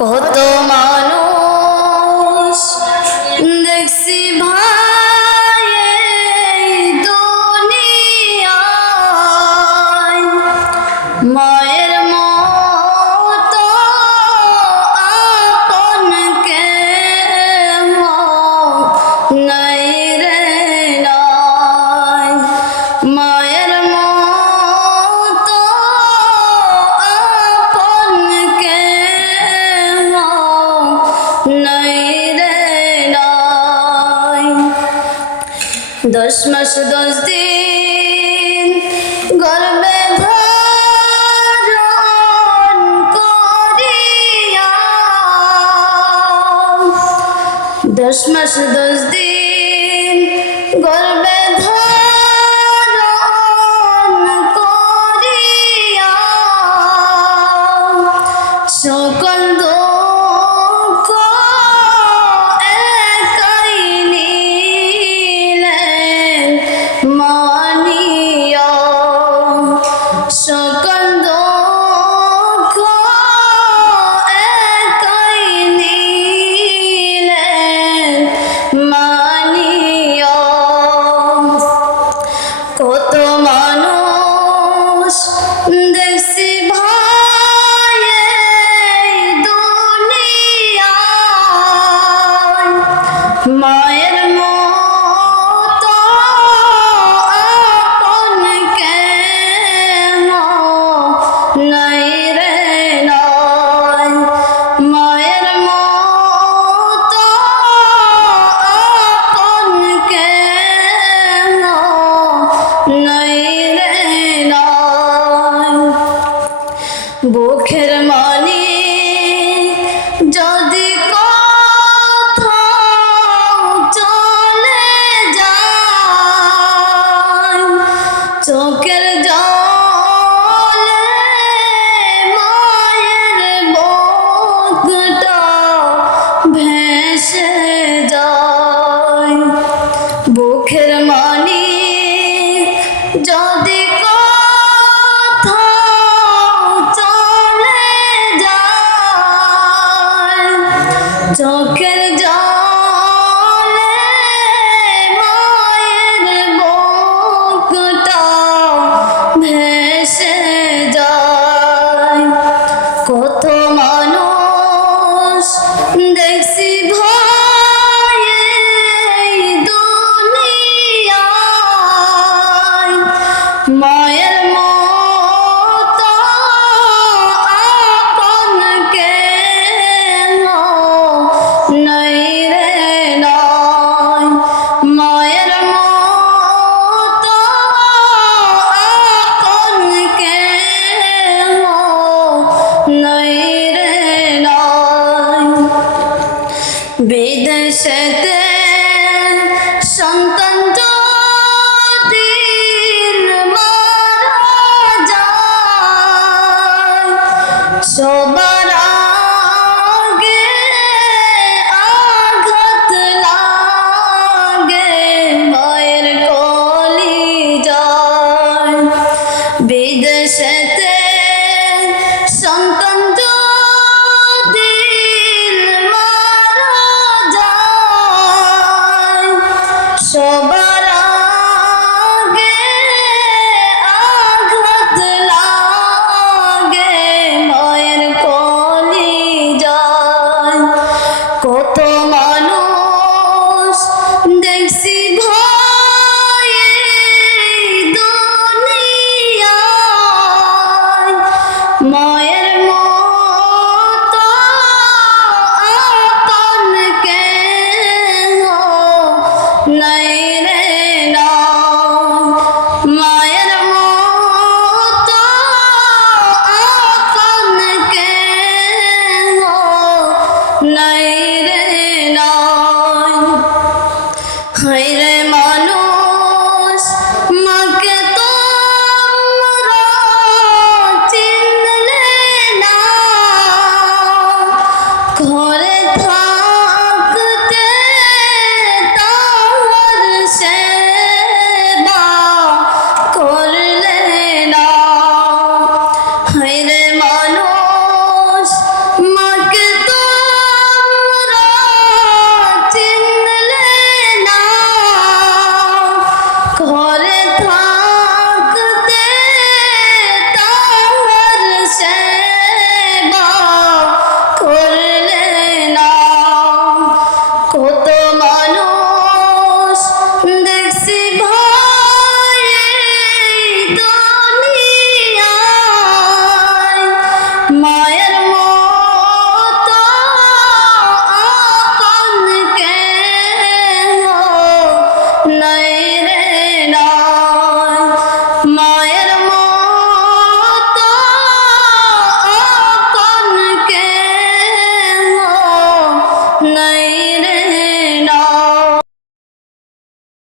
কত মানুষ দেখছি ভাই এই দুনিয়ায়, মায়ের মতো আপন কেহ নাই রে নাই। মায়ের মতো আপন কেহ নাই রে নাই। 10 মাস 10 দিন গর্ভে ধারণ করিয়া, 10 মাস 10 দিন গর্ভে ধারণ করিয়া, সকল দুঃখ একাই নিলেন মানিয়া, সকল দুঃখ একাই নিলেন মানিয়া। কত মানুষ দেখছি ভাই এই দুনিয়ায়, মায়ের মতো আপন কেহ নাই রে নাই। মায়ের মতো আপন কেহ নাই রে নাই। বুকের মানি যদি কোথাও চলে যায়, চোখের জলে মায়ের বুকটা ভেসে যায়। বুকের মানি যদি কোথাও চলে যায়, চোখের জলে মায়ের বুকটা ভেসে যায়। কত মানুষ দেখছি ভাই এই দুনিয়ায়, মায়ের মতো আপন কেহ নাই রে নাই। মায়ের মতো আপন কেহ নাই রে নাই। বিদেশেতে সন্তান যদি মারা যায়, সবার আগে আঘাত লাগে মায়ের কলিজায়। বিদেশেতে সন্তান যদি মারা যায়, সবার আগে আঘাত লাগে মায়ের কলিজায়। কত মানুষ দেখছি ভাই এই দুনিয়ায়, মায়ের মতো আপন কেহ নাই রে নাই। মায়ের মতো আপন কেহ নাই রে নাই। হায়রে মানুষ মাকে তোমরা চিনলে না, ঘরে